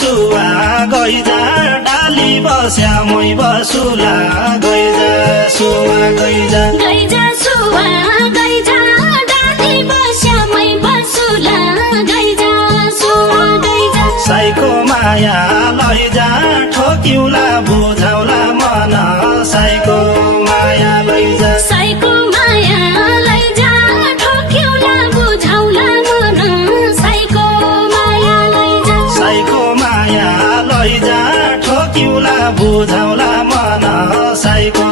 सुवा गइजा डाली बस्या मै बसुला गइजा सुवा गइजा गइजा सुवा गइजा डाली बस्या मै बसुला गइजा सुवा गइजा साइको माया लैजा ठोक्युला बुझाउला मन साइको माया लैजा साइको माया लैजा ठोक्युला बुझाउला मन साइको माया लैजा साइको माया लैजा ठोक्युला बुझाउला मन साइको